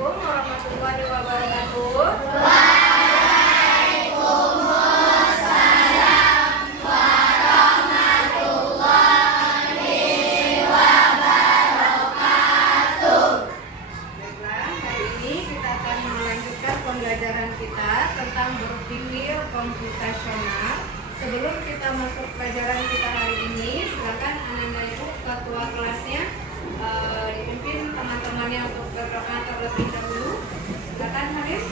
Assalamualaikum warahmatullahi wabarakatuh. Pembelajaran kita tentang berpikir komputasional. Sebelum kita masuk pelajaran kita hari ini, silakan Ananda Ibu ketua kelasnya dipimpin teman-temannya untuk berdoa terlebih dahulu. Silakan hadir.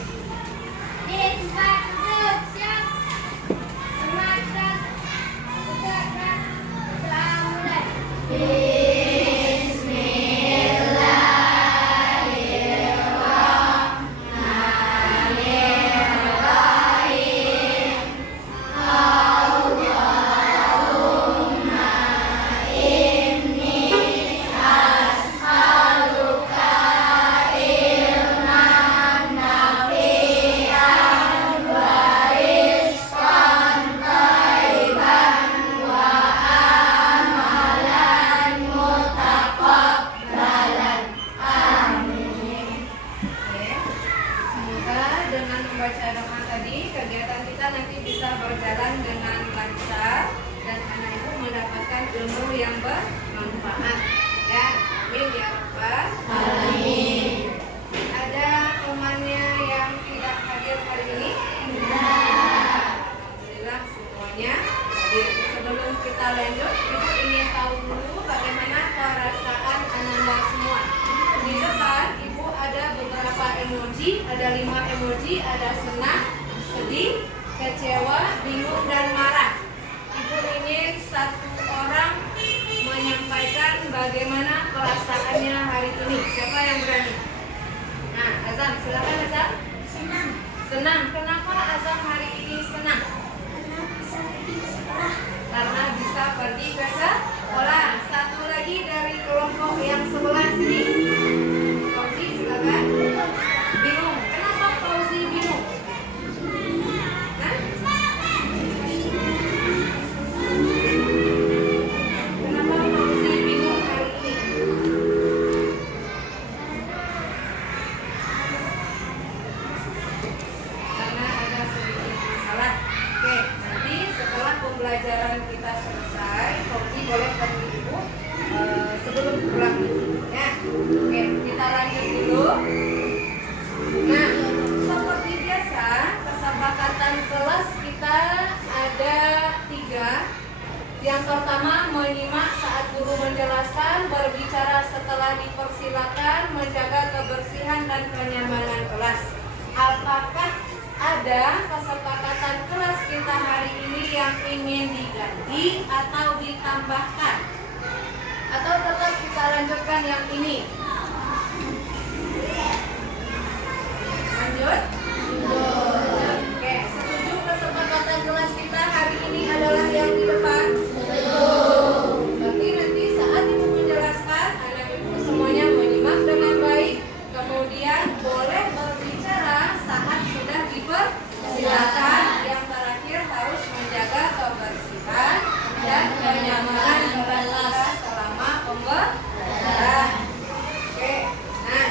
Membaca doa tadi, kegiatan kita nanti bisa berjalan dengan lancar dan anak ibu mendapatkan ilmu yang bermanfaat. Ya, amin ya rabbal alamin. Ada temannya yang tidak hadir hari ini? Alhamdulillah semuanya hadir. Sebelum kita lanjut, ibu ingin tahu dulu bagaimana perasaan Ananda semua. Di depan ibu ada beberapa emoji, ada 5 emoji, ada senang, sedih, kecewa, bingung, dan marah. Ibu ingin satu orang menyampaikan bagaimana perasaannya hari ini. Siapa yang berani? Nah, Azam, silakan Azam. Senang. Senang. Kenapa Azam hari ini senang? Karena bisa pergi ke sekolah. Karena bisa pergi ke sekolah. Satu lagi dari kelompok yang sebelah sini. Fauzi, silakan. Bingung. Kenapa Fauzi bingung? Hah? Kenapa Fauzi bingung hari ini? Karena ada sedikit masalah. Oke, nanti setelah pembelajaran kita selesai, Fauzi boleh pergi ibu sebelum pulang. Ya, oke, kita lanjut dulu. Nah, seperti biasa, kesepakatan kelas kita ada 3. Yang pertama, menyimak saat guru menjelaskan, berbicara setelah dipersilakan, menjaga kebersihan dan kenyamanan kelas. Apakah ada kesepakatan kelas kita hari ini yang ingin diganti atau ditambahkan? Atau tetap kita lanjutkan yang ini? Lanjut? Oke, setuju kesepakatan kelas kita hari ini adalah yang di depan? Berarti nanti saat ibu menjelaskan, anak ibu semuanya menyimak dengan baik. Kemudian boleh berbicara saat sudah dipersilakan. Yang terakhir harus menjaga kebersihan dan kenyamanan kelas selama pembelajaran. Oke, nah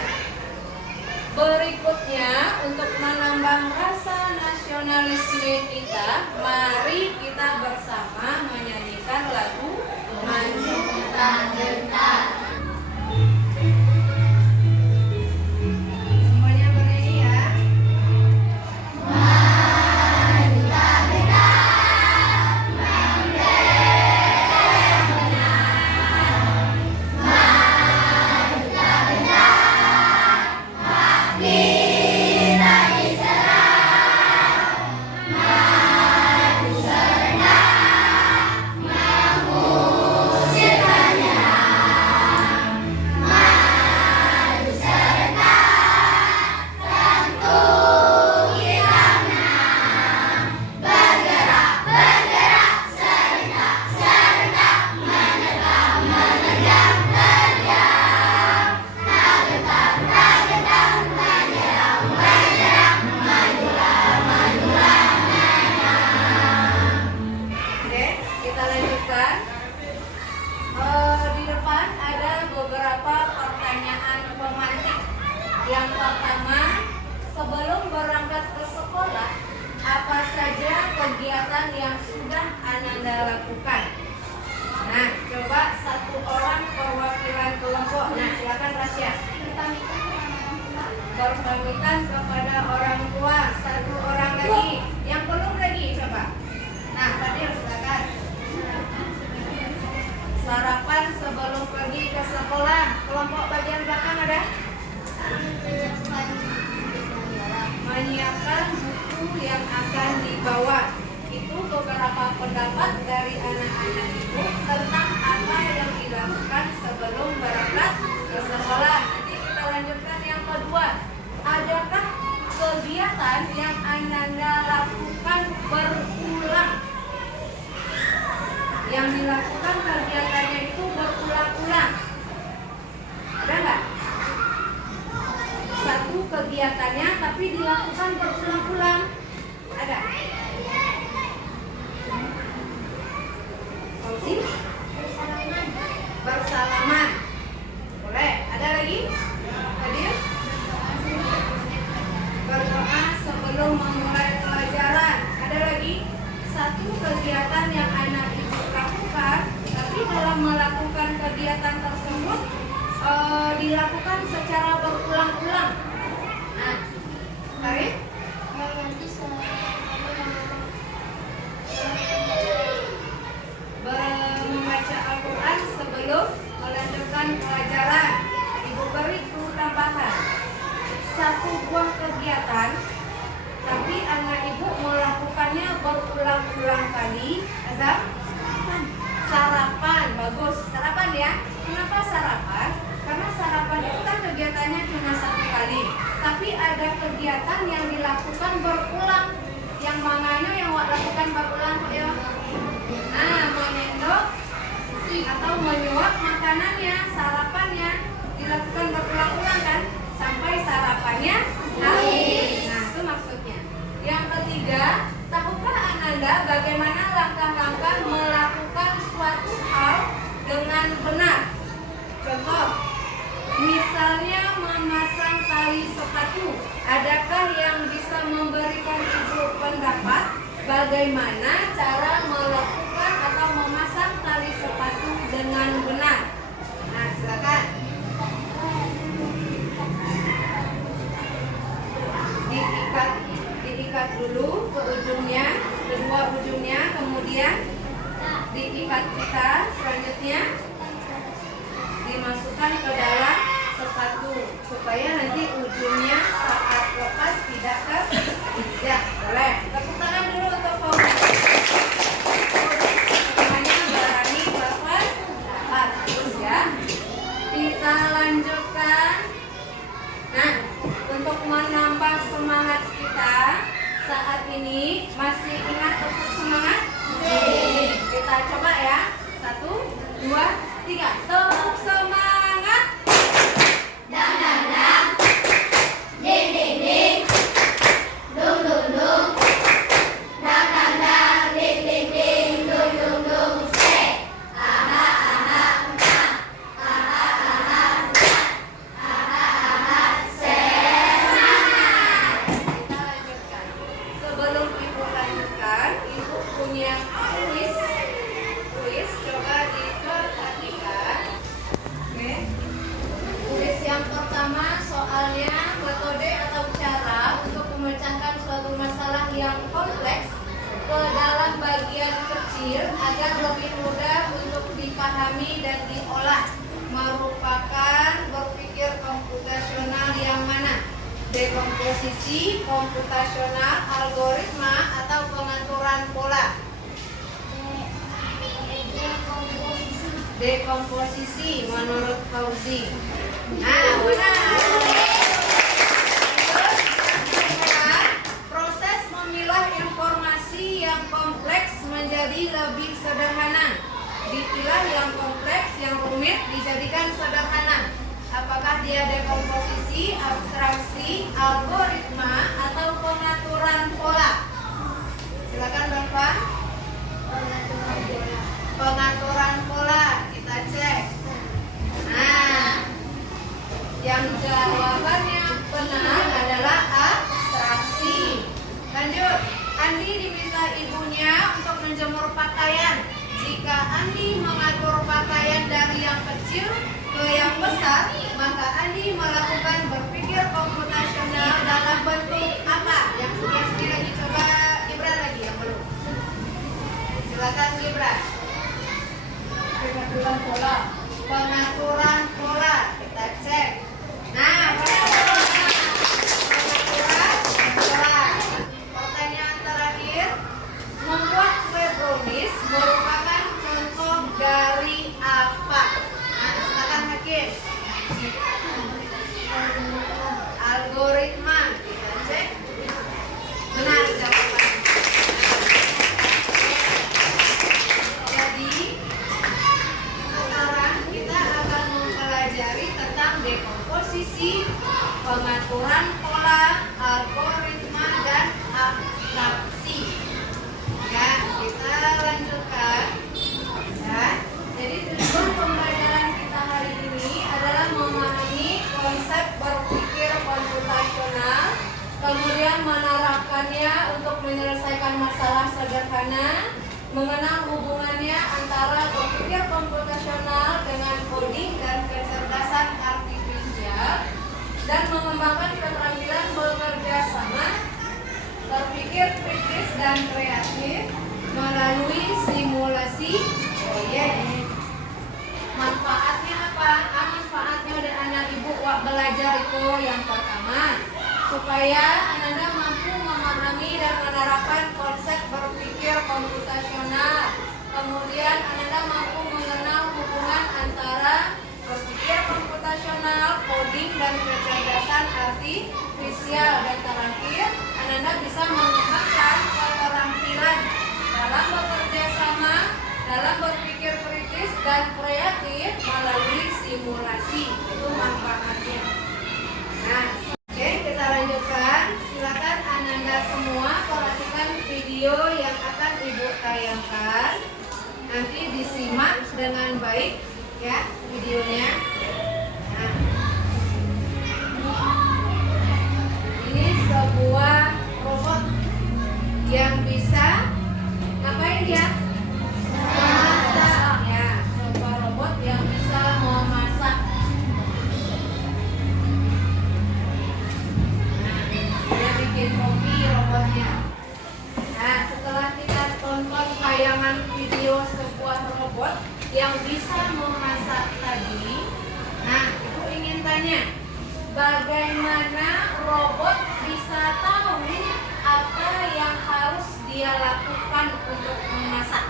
berikutnya untuk menambah rasa nasionalisme kita, mari kita bersama menyanyikan lagu Maju Tak Gentar. Semuanya bernyanyi ya. Semuanya Yang pertama, sebelum berangkat ke sekolah, apa saja kegiatan yang sudah Ananda lakukan? Nah, coba satu orang perwakilan kelompok. Nah, silakan Rasya. Berpamitan kepada orang tua. Satu orang lagi. Yang belum lagi, coba. Nah, Fadil silakan. Sarapan sebelum pergi ke sekolah. Kelompok bagian belakang ada? Menyiapkan buku yang akan dibawa. Itu beberapa pendapat dari anak-anak ibu tentang apa yang dilakukan sebelum berangkat ke sekolah. Nanti kita lanjutkan yang kedua. Adakah kegiatan yang Ananda lakukan berulang? Yang dilakukan kegiatannya itu berulang-ulang. Ada nggak? Satu kegiatannya tapi dilakukan berulang-ulang. Ada? Fauzi? Bersalaman. Boleh. Ada lagi? Hadir? Berdoa sebelum memulai pelajaran. Ada lagi? Satu kegiatan yang anak ibu lakukan, tapi dalam melakukan kegiatan tersebut dilakukan secara berulang-ulang. Nah, Karin? Membaca Al-Quran sebelum melanjutkan pelajaran. Ibu beri tambahan. Satu buah kegiatan, tapi anak ibu melakukannya berulang-ulang kali. Azam? Sarapan, bagus. Sarapan ya. Kenapa sarapan? Karena sarapan itu kan kegiatannya cuma satu kali, tapi ada kegiatan yang dilakukan berulang. Yang mananya yang lakukan berulang ya? Nah, menendok atau menyuap makanannya, sarapannya dilakukan berulang-ulang kan, sampai sarapannya habis. Nah, itu maksudnya. Yang ketiga, tahukah Ananda bagaimana langkah-langkah melakukan suatu hal dengan benar? Contoh, misalnya memasang tali sepatu. Adakah yang bisa memberikan ibu pendapat bagaimana cara melakukan atau memasang tali sepatu dengan benar? Nah, silakan. Diikat dulu ke ujungnya, kedua ujungnya, kemudian diikat pita, selanjutnya dimasukkan ke dalam sepatu supaya nanti ujungnya saat lepas tidak keinjak. Boleh. Tepuk tangan dulu untuk Fauzi. Semuanya berani dapat. Terus ya. Kita lanjutkan. Nah, untuk menambah semangat kita saat ini, masih ingat tepuk semangat? Kita coba ya. 1, 2, 3. Tepuk semangat. Dang dang dang, ding ding ding, dung dung dung, dang dang dang, ding ding ding, dung dung dung, say, aha aha empat, aha aha empat, aha aha semangat. Kita lanjutkan. Sebelum ibu lanjutkan, ibu punya kuis. Coba diperhatikan. Oke. Kuis yang pertama soalnya metode atau cara untuk memecahkan suatu masalah yang kompleks ke dalam bagian kecil agar lebih mudah untuk dipahami dan diolah, merupakan berpikir komputasional yang mana? Dekomposisi, komputasional, algoritma, atau pengaturan pola? Dekomposisi menurut Fauzi. Nah, benar. Proses memilah informasi yang kompleks menjadi lebih sederhana. Dipilah yang kompleks, yang rumit dijadikan sederhana. Apakah dia dekomposisi, abstraksi, algoritma, atau pengaturan pola? Silakan Bapak. Pengaturan pola, kita cek. Nah, yang jawabannya kecil ke yang besar, maka Andi melakukan berpikir komputasional dalam bentuk apa? Yang sudah lagi coba Gibran lagi yang belum. Silakan Gibran. Pengaturan pola. Pengaturan pola. Kita cek. Nah, pengaturan pola. Pertanyaan terakhir, membuat kue brownies merupakan contoh dari apa? Nah, silakan Hakim. Algoritma. Kita cek. Benar jawabannya. Jadi sekarang kita akan mempelajari tentang dekomposisi, pengaturan pola, algoritma, dan abstraksi. Ya, kita lanjutkan. Ya, jadi tujuan pembelajaran kita hari ini adalah memahami konsep berpikir komputasional, kemudian menerapkannya untuk menyelesaikan masalah sederhana, mengenal hubungannya antara berpikir komputasional dengan coding dan kecerdasan artifisial, dan mengembangkan keterampilan bekerja sama, berpikir kritis dan kreatif melalui simulasi proyek. Manfaatnya apa? Manfaatnya dari anak ibu belajar itu yang pertama, supaya Anda mampu memahami dan menerapkan konsep berpikir komputasional. Kemudian Anda mampu mengenal hubungan antara berpikir komputasional, coding, dan kecerdasan artifisial. Dan terakhir, Anda bisa mengembangkan keterampilan dalam bekerja sama, dalam berpikir kritis dan kreatif melalui simulasi. Itu manfaatnya. Nah, oke, kita lanjutkan. Silakan Ananda semua perhatikan video yang akan Ibu tayangkan. Nanti disimak dengan baik ya videonya. Nah, ini sebuah robot yang bisa ngapain dia? Memasak. Ya, sebuah robot yang bisa memasak. Dia bikin kopi robotnya. Nah, setelah kita tonton tayangan video sebuah robot yang bisa memasak tadi, nah, Ibu ingin tanya, bagaimana robot bisa tahu apa yang harus dia lakukan untuk memasak?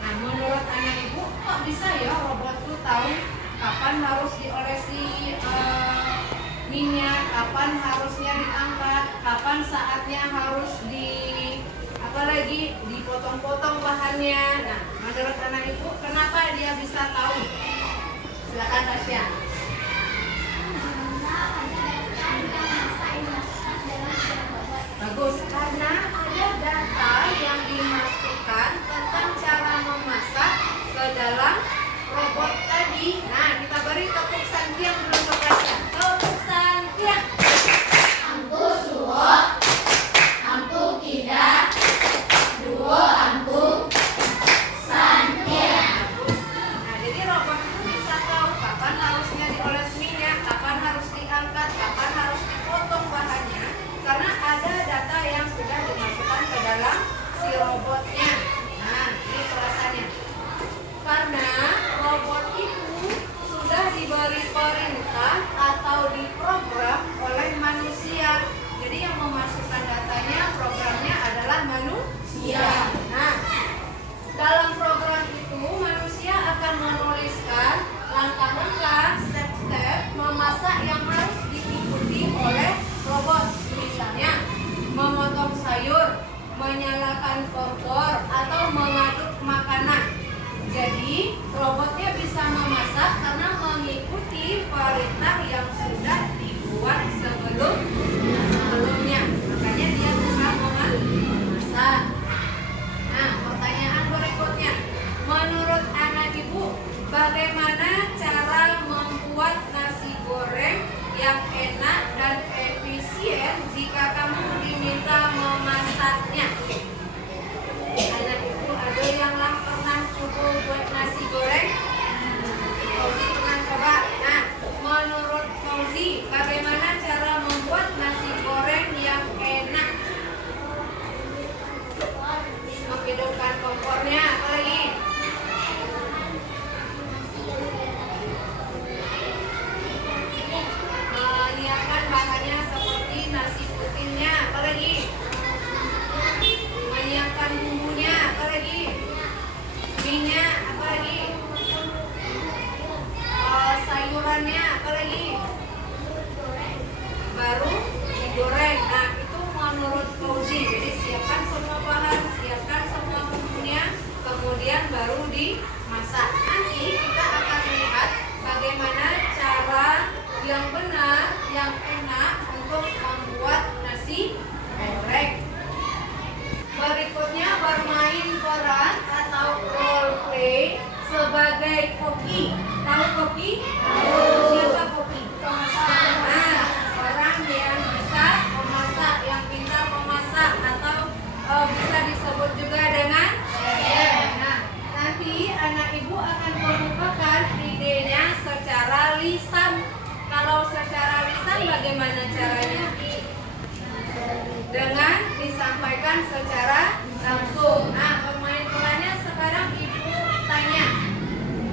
Nah, menurut anak Ibu, kok bisa ya robot itu tahu kapan harus diolesi minyak, kapan harusnya diangkat, kapan saatnya harus dipotong-potong bahannya. Nah, menurut anak Ibu, kenapa dia bisa tahu? Silakan Tasya. Bagus, karena ada data yang dimasukkan tentang cara memasak ke dalam robot tadi. Nah, kita beri tepuk santiang dulu ke Tasya. Tepuk santiang. Ampu suwo, ampu tidak, duo ampu santiang. Nah, jadi robot itu bisa tahu kapan harusnya dioles minyak, kapan harus diangkat, kapan harus dipotong bahannya, karena ada data yang sudah dimasukkan ke dalam si robotnya. Nah, ini perasaannya. Karena robot itu sudah diberi perintah sebagai koki. Tahu koki? Siapa koki? Nah, orang yang bisa memasak, yang pintar memasak, atau bisa disebut juga dengan chef. Nah, nanti anak ibu akan mengemukakan idenya secara lisan. Kalau secara lisan bagaimana caranya? Dengan disampaikan secara langsung. Nah, pemain-pemainnya sekarang ibu tanya.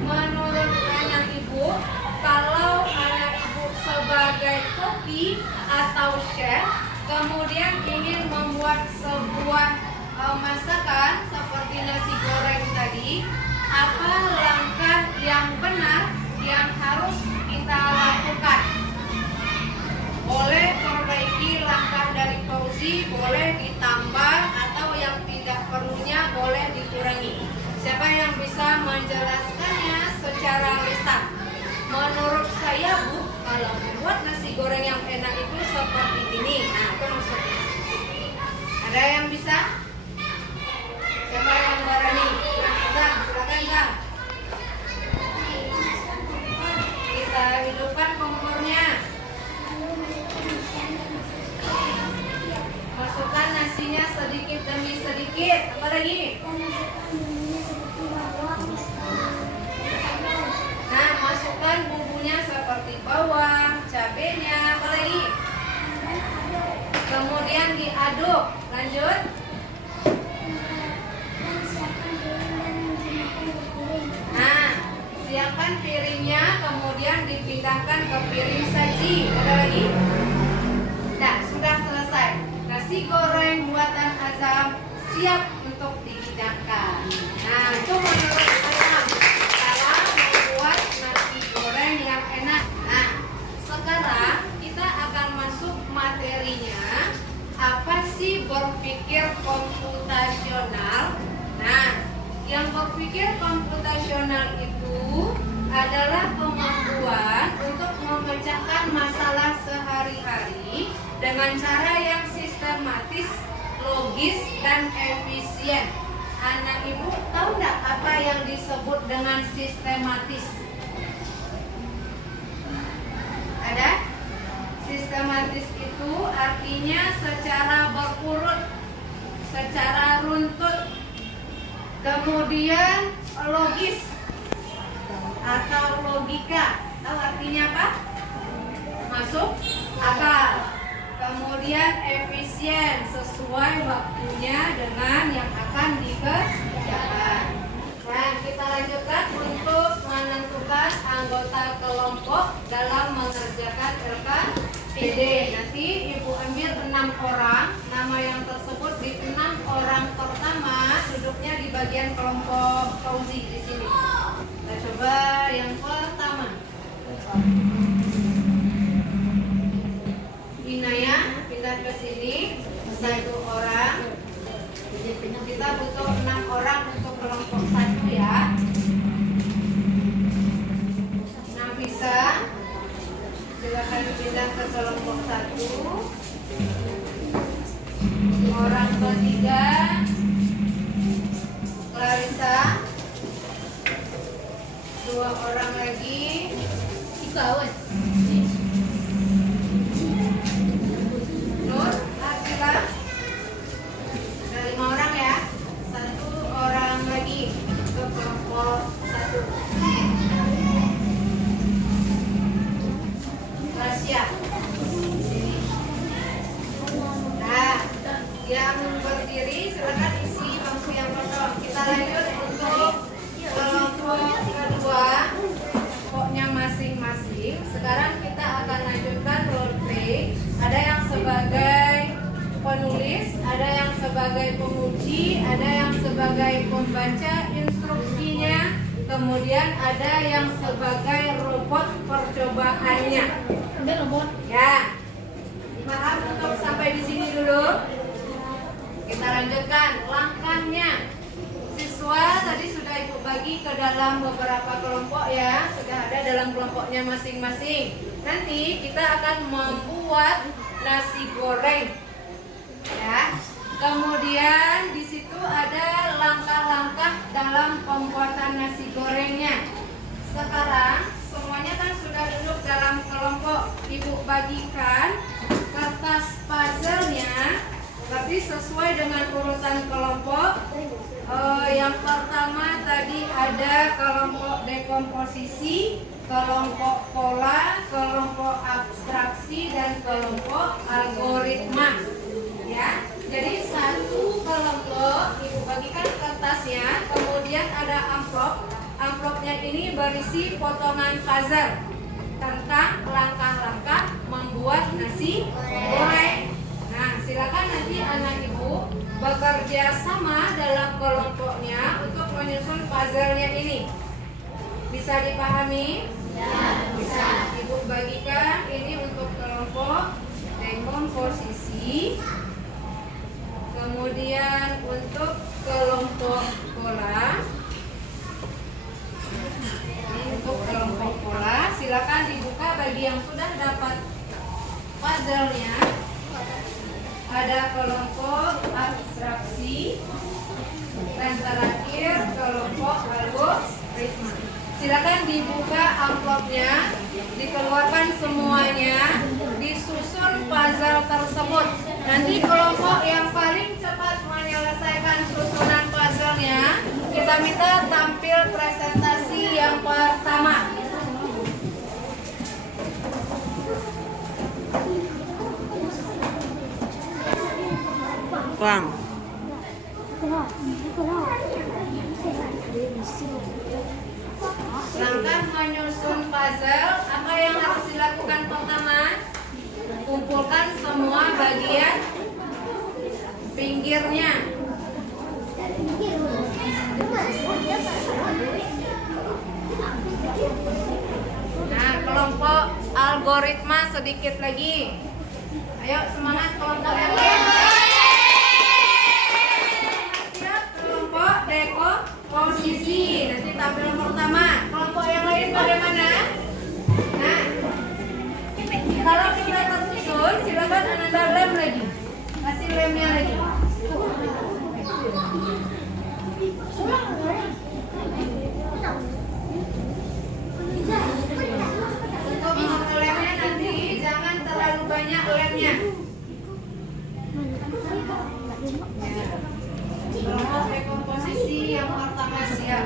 Menurut anak ibu, kalau anak ibu sebagai koki atau chef, kemudian ingin membuat sebuah masakan seperti nasi goreng tadi, apa langkah yang benar yang harus kita lakukan? Boleh perbaiki langkah dari Fauzi, boleh ditambah, atau yang tidak perlunya boleh dikurangi. Siapa yang bisa menjelaskannya secara lisan? Menurut saya, Bu, kalau membuat nasi goreng yang enak itu seperti ini. Nah, itu maksudnya. Ada yang bisa? Siapa yang berani? Nah, silakan, Zam. Kita hidupkan kompornya. Masukkan nasinya sedikit demi sedikit. Apa lagi? Nah, masukkan bumbunya seperti bawang, cabenya. Apa lagi? Kemudian diaduk. Lanjut. Nah, siapkan piringnya, kemudian dipindahkan ke piring saji. Ada lagi? Nah, sudah selesai. Nasi goreng buatan Azam siap untuk dihidangkan. Nah, itu menurut Azam cara membuat nasi goreng yang enak. Nah, sekarang kita akan masuk materinya. Apa sih berpikir komputasional? Nah, yang berpikir komputasional itu adalah kemampuan untuk memecahkan masalah sehari-hari dengan cara yang sistematis, logis, dan efisien. Anak ibu tahu nggak apa yang disebut dengan sistematis? Ada? Sistematis itu artinya secara berurut, secara runtut, kemudian logis atau logika. Tahu artinya apa? Masuk akal. Kemudian efisien, sesuai waktunya dengan yang akan dikerjakan. Nah, kita lanjutkan untuk menentukan anggota kelompok dalam mengerjakan LKPD. Nanti ibu ambil 6 orang. Nama yang tersebut di 6 orang pertama duduknya di bagian kelompok Fauzi di sini. Kita coba yang pertama. Inaya pindah ke sini, 1 orang. Kita butuh 6 orang untuk kelompok 1 ya. Nah, bisa. Silakan pindah ke kelompok 1. Orang ketiga, Clarissa. 2 orang lagi. Ikaw. Nur, Akila. Ada 5 orang ya. 1 orang lagi ke kelompok 1. Tasya. Sini. Nah, yang berdiri silakan isi bangku yang kosong. Kita lanjut untuk kelompok kedua. Kelompoknya masing-masing. Sekarang kita akan lanjutkan role play. Ada yang sebagai penulis, ada yang sebagai penguji, ada yang sebagai pembaca instruksinya, kemudian ada yang sebagai robot percobaannya. Ada robot. Ya, paham untuk sampai di sini dulu. Kita lanjutkan langkahnya. Siswa tadi sudah ibu bagi ke dalam beberapa kelompok ya, sudah ada dalam kelompoknya masing-masing. Nanti kita akan membuat nasi goreng. Ya. Kemudian di situ ada langkah-langkah dalam pembuatan nasi gorengnya. berarti sesuai dengan urutan kelompok. Yang pertama tadi ada kelompok dekomposisi, kelompok pola, kelompok abstraksi, dan kelompok algoritma. Ya, jadi satu kelompok ibu bagikan kertasnya, kemudian ada amplop. Amplopnya ini berisi potongan puzzle tentang langkah-langkah membuat nasi goreng. Nah, silakan nanti anak ibu bekerja sama dalam kelompoknya untuk menyusun puzzle-nya ini. Bisa dipahami? Ya, bisa. Ibu bagikan ini untuk kelompok dekomposisi. Kemudian untuk kelompok pola. Ini untuk kelompok pola, silakan dibuka bagi yang sudah dapat puzzle-nya. Ada kelompok abstraksi dan terakhir kelompok algoritma. Silakan dibuka amplopnya, dikeluarkan semuanya, disusun puzzle tersebut. Nanti kelompok yang paling cepat menyelesaikan susunan puzzle-nya, kita minta tampil presentasi yang pertama. Bang. Langkah menyusun puzzle, apa yang harus dilakukan pertama? Kumpulkan semua bagian pinggirnya. Nah, kelompok algoritma sedikit lagi. Ayo semangat kelompok yang lain. Siap, kelompok dekomposisi. Nanti tampil pertama. Kelompok yang lain bagaimana? Nah, kalau sudah tersusun, silakan Ananda lem lagi. Kasih lemnya lagi. Untuk mengelemnya nanti jangan terlalu banyak lemnya. Kelompok dekomposisi yang pertama siap.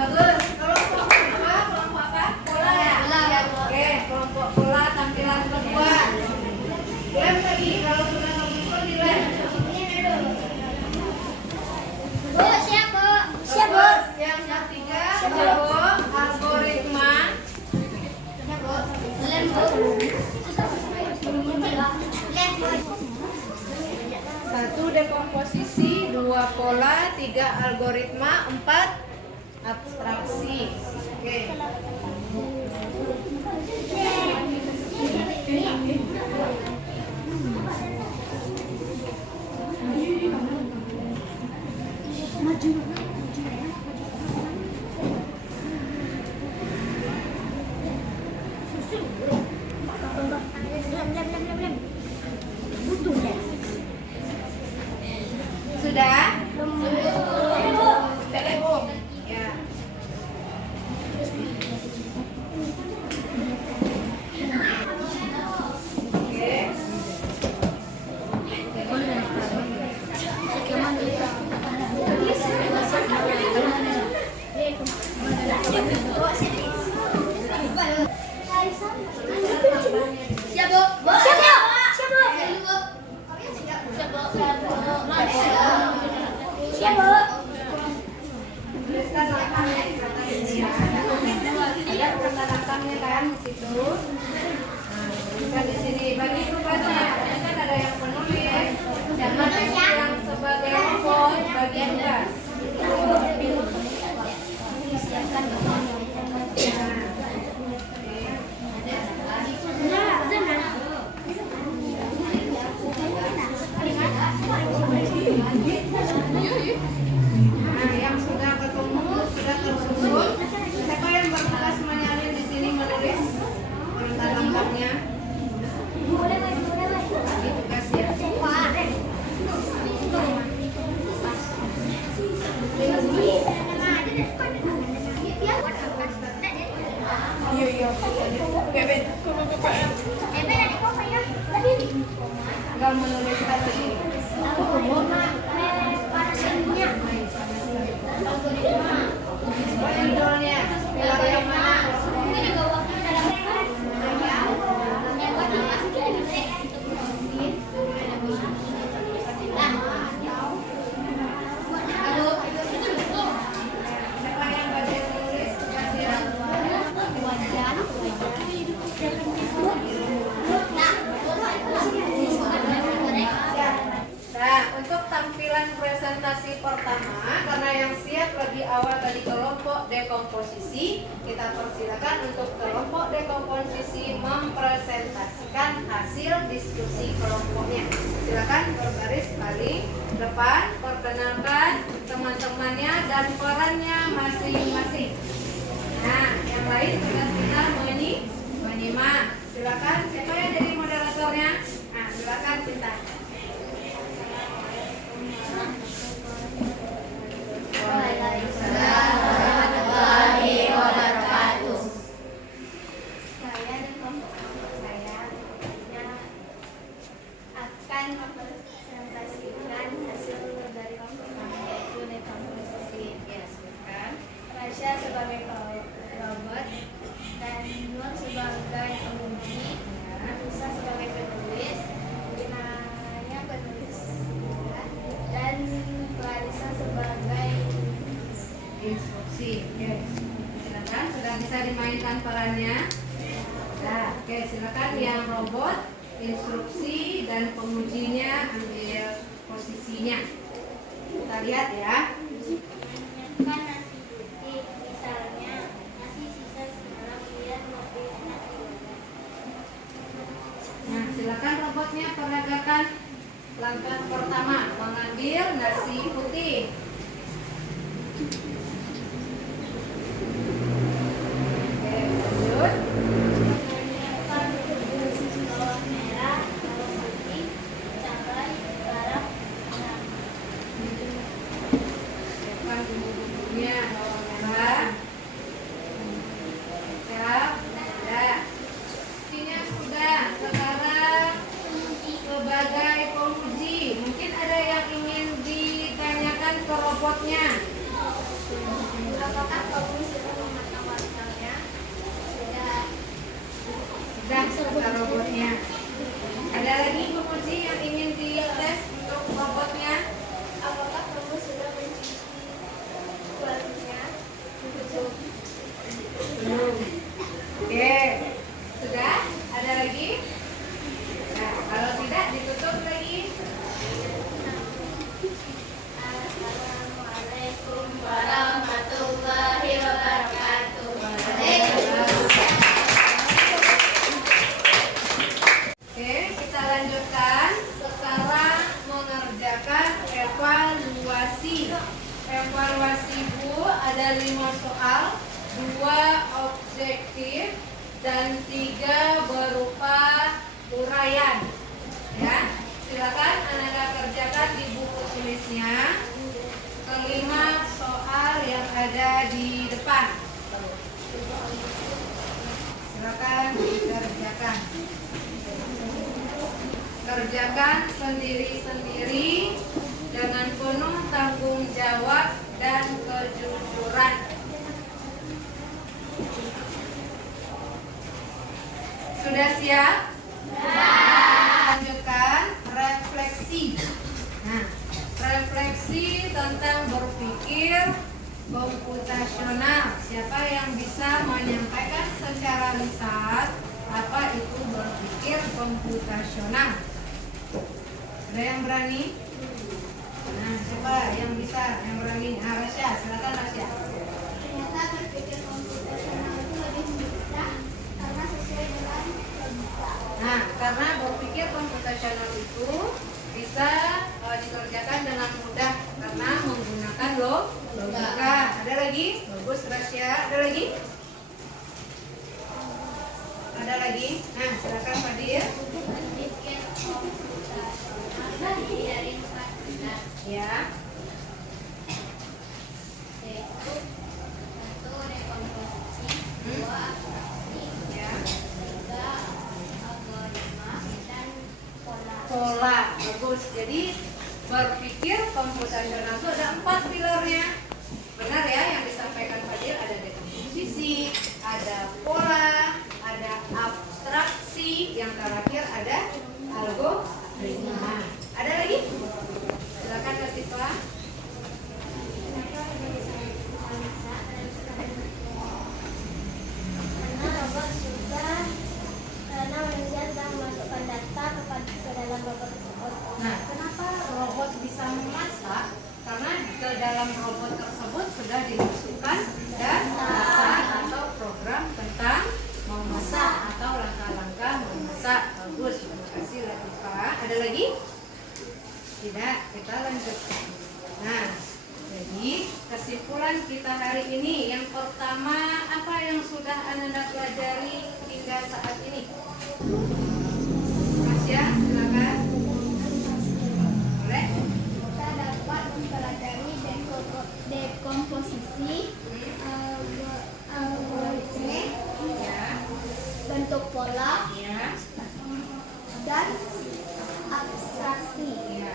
Bagus. Kelompok kedua, kelompok apa? Pola ya? Oke, kelompok pola tampilan kedua. Lem lagi, kalau sudah tersusun di lem. Yang ketiga, kelompok algoritma. Satu dekomposisi, 2 pola, 3 algoritma, 4 abstraksi. Oke. Sudah? Ya. Oke. Tuliskan langkahnya di kata ini ya. Ada kata-katanya kan di situ. Nah, tuliskan di sini. Bagi tugasnya, kan ada yang penulis, yang sebagai robot bagi tugas. Nah, yang sudah ketemu, sudah tersusun. Siapa yang bertugas menyalin di sini menulis urutan lengkapnya? Bagi tugas ya. Iya. tampilan presentasi pertama, karena yang siap lebih awal tadi kelompok dekomposisi, kita persilakan untuk kelompok dekomposisi mempresentasikan hasil diskusi kelompoknya. Silakan berbaris paling depan, perkenalkan teman-temannya dan perannya masing-masing. Nah, yang lain tugas kita menyimak. Silakan, siapa yang jadi moderatornya? Nah, silakan Cinta. Waalaikumsalam warahmatullahi wabarakatuh. Saya dan kelompok saya akan mempresentasikan hasil dari kelompok kami, yaitu dekomposisi. Ya, silakan. Rasya sebagai robot dan Nur sebagai penguji, Nafisa sebagai penulis, Inaya penulis, dan Clarissa sebagai Instruksi. Oke. Silakan, sudah bisa dimainkan perannya. Nah, oke, silakan yang robot, instruksi dan pengujinya ambil posisinya. Kita lihat ya. kan nasi putih, misalnya nasi sisa semalam biar lebih enak digoreng. Nah, silakan robotnya peragakan langkah pertama, mengambil nasi putih. Oke, lanjut. Menyiapkan bawang merah, bawang putih, cabai, garam, garam. Siapkan bumbu-bumbunya, bawang merah. Siap? Sudah. Ini sudah. Sekarang sebagai penguji, mungkin ada yang ingin ditanyakan ke robotnya. Apakah kamu sudah mematang wortelnya? Sudah. Sudah, kata robotnya. Ada lagi penguji yang ingin dites untuk robotnya? Apakah kamu sudah mencuci kulitnya? Belum. Oke. Sudah? Ada lagi? Nah, kalau tidak ditutup lagi. Assalamualaikum warahmatullahi wabarakatuh. Oke, kita lanjutkan. Sekarang mengerjakan evaluasi. Evaluasi Bu ada 5 soal, 2 objektif dan 3 berupa uraian. Ya, silakan Anda kerjakan di buku tulisnya. Kelima soal yang ada di depan. Silakan dikerjakan. Kerjakan sendiri-sendiri dengan penuh tanggung jawab dan kejujuran. Sudah siap? Lanjutkan refleksi. Nah, refleksi tentang berpikir komputasional. Siapa yang bisa menyampaikan secara lisan apa itu berpikir komputasional? Ada yang berani? Nah, coba yang bisa, yang berani. Nah, Rasya, silakan Rasya. Ternyata berpikir komputasional itu lebih mudah karena sesuai dengan logika. Nah, karena berpikir komputasional itu bisa dikerjakan dengan mudah karena menggunakan logika. Ada lagi? Bagus Rasya. Ada lagi? Ada lagi? Nah, silakan Fadil. Berpikir komputasional terdiri dari 4 pilar, Ya. yaitu 1. Dekomposisi, 2. Abstraksi, Ya. 3. Algoritma, dan pola. Pola. Bagus. Jadi berpikir komputasional itu ada 4 pilarnya. Benar ya yang disampaikan Fadil, ada dekomposisi, ada pola, ada abstraksi, yang terakhir ada algoritma. Ada lagi? Silakan Latifah. Karena robot sudah karena manusia sudah memasukkan data ke dalam robot tersebut. Nah, kenapa robot bisa dalam robot tersebut sudah dimasukkan data atau program tentang memasak atau langkah-langkah memasak. Bagus, terima kasih Latifah. Ada lagi? Tidak, kita lanjutkan. Nah, jadi kesimpulan kita hari ini, yang pertama apa yang sudah Anda pelajari hingga saat ini? Mas ya, silakan. Boleh? Kita dapat mempelajari dekomposisi, algoritma, Ya, bentuk pola, ya, dan abstraksi. ya.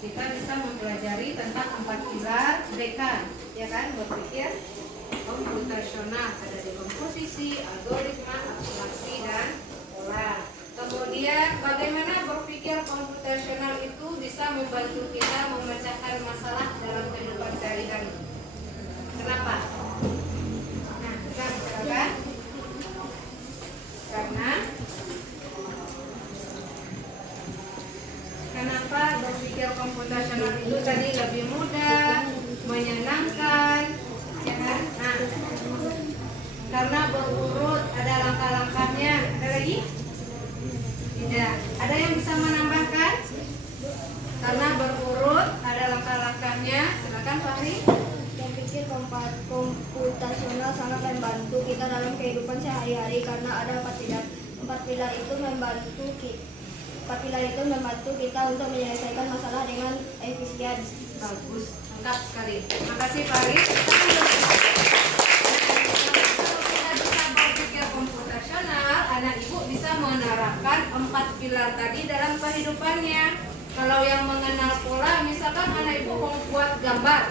Kita bisa mempelajari tentang 4 pilar dekan, ya kan? Berpikir komputasional, ada dekomposisi, algoritma, abstraksi, dan pola. Kemudian bagaimana berpikir komputasional itu bisa membantu kita memecahkan masalah dalam kehidupan sehari-hari. Kenapa? Nah, silakan. Karena kenapa berpikir komputasional itu tadi lebih mudah, menyenangkan, ya kan? Nah, karena berurut, ada langkah-langkahnya. Ada lagi? Tidak. Ada yang bisa menambahkan? Karena berurut, ada langkah-langkahnya. Silakan Fahri. Saya pikir komputasional sangat membantu kita dalam kehidupan sehari-hari karena ada 4 pilar. 4 pilar itu membantu kita untuk menyelesaikan masalah dengan efisien. Bagus, lengkap sekali. Terima kasih Fahri. Kalau kita bisa berpikir komputasional, anak ibu bisa menerapkan 4 pilar tadi dalam kehidupannya. Kalau yang mengenal pola, misalkan anak ibu membuat gambar,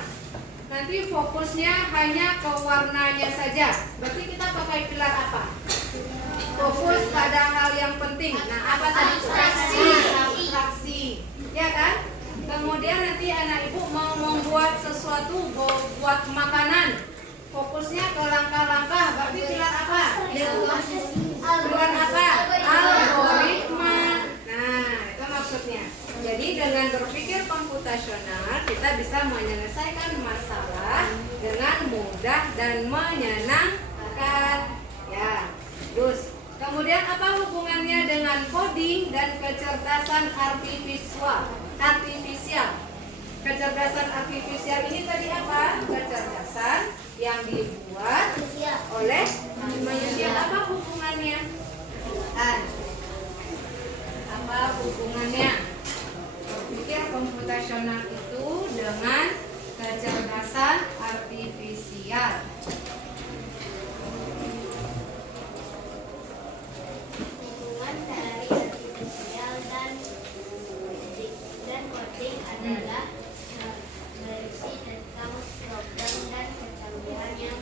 nanti fokusnya hanya ke warnanya saja. Berarti kita pakai pilar apa? Fokus pada hal yang penting. Nah, apa tadi? Abstraksi. Ya kan? Kemudian nanti anak ibu mau membuat sesuatu, buat makanan, fokusnya ke langkah-langkah. Berarti pilar apa? Pilar apa? Algoritma. Nah, itu maksudnya. Jadi dengan berpikir komputasional kita bisa menyelesaikan masalah dengan mudah dan menyenangkan. Ya, terus kemudian apa hubungannya dengan coding dan kecerdasan artifisial? Kecerdasan artifisial ini tadi apa? Kecerdasan yang dibuat oleh manusia. Apa hubungannya? Apa hubungannya? Berpikir komputasional itu dengan kecerdasan artifisial. Hubungan dari artifisial dan coding adalah berisi tentang program dan kecanggihan yang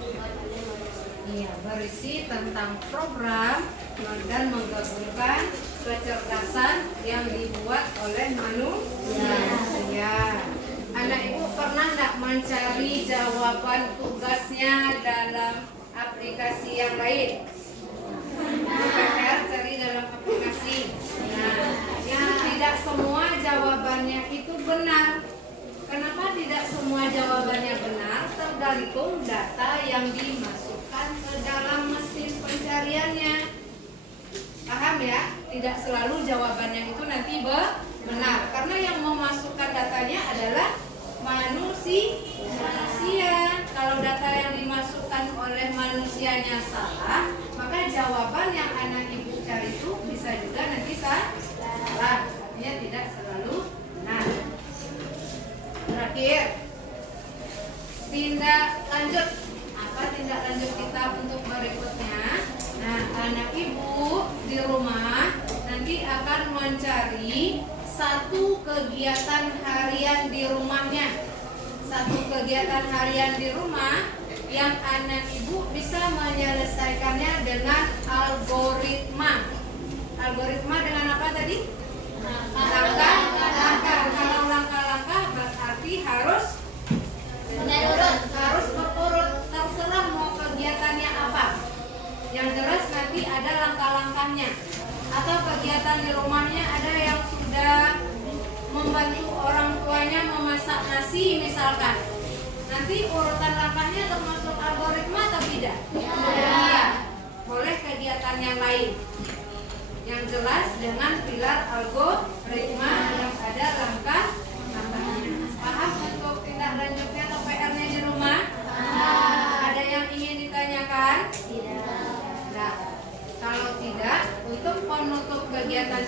dibuat oleh manusia. Iya, berisi tentang program dan menggabungkan kecerdasan yang dibuat oleh manusia. Anak ibu pernah nggak mencari jawaban tugasnya dalam aplikasi yang lain? PR cari dalam aplikasi. Nah, yang tidak semua jawabannya itu benar. Kenapa tidak semua jawabannya benar? Tergantung data yang dimasukkan ke dalam mesin pencariannya. Paham ya? Tidak selalu jawabannya itu nanti benar. Karena yang memasukkan datanya adalah manusia. Kalau data yang dimasukkan oleh manusianya salah, maka jawaban yang anak ibu cari itu bisa juga nanti salah. Artinya tidak selalu benar. Terakhir, tindak lanjut. Apa tindak lanjut kita untuk berikutnya? Nah, anak ibu di rumah nanti akan mencari satu kegiatan harian di rumahnya. Satu kegiatan harian di rumah yang anak ibu bisa menyelesaikannya dengan algoritma. Algoritma dengan apa tadi? Langkah-langkah. Kalau langkah-langkah berarti harus berurut. Terserah mau kegiatannya apa. Yang jelas nanti ada langkah-langkahnya. Atau kegiatan di rumahnya ada yang sudah membantu orang tuanya memasak nasi misalkan. Nanti urutan langkahnya termasuk algoritma atau tidak? Ya. Iya. Boleh kegiatan yang lain yang jelas dengan pilar algoritma yang ada langkahnya. Paham untuk tindak lanjutnya atau PR-nya di rumah? Ada yang ingin ditanyakan? Nah, kalau tidak, untuk penutup kegiatan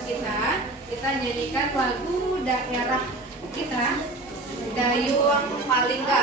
kita nyanyikan lagu daerah kita, Dayung Palingga.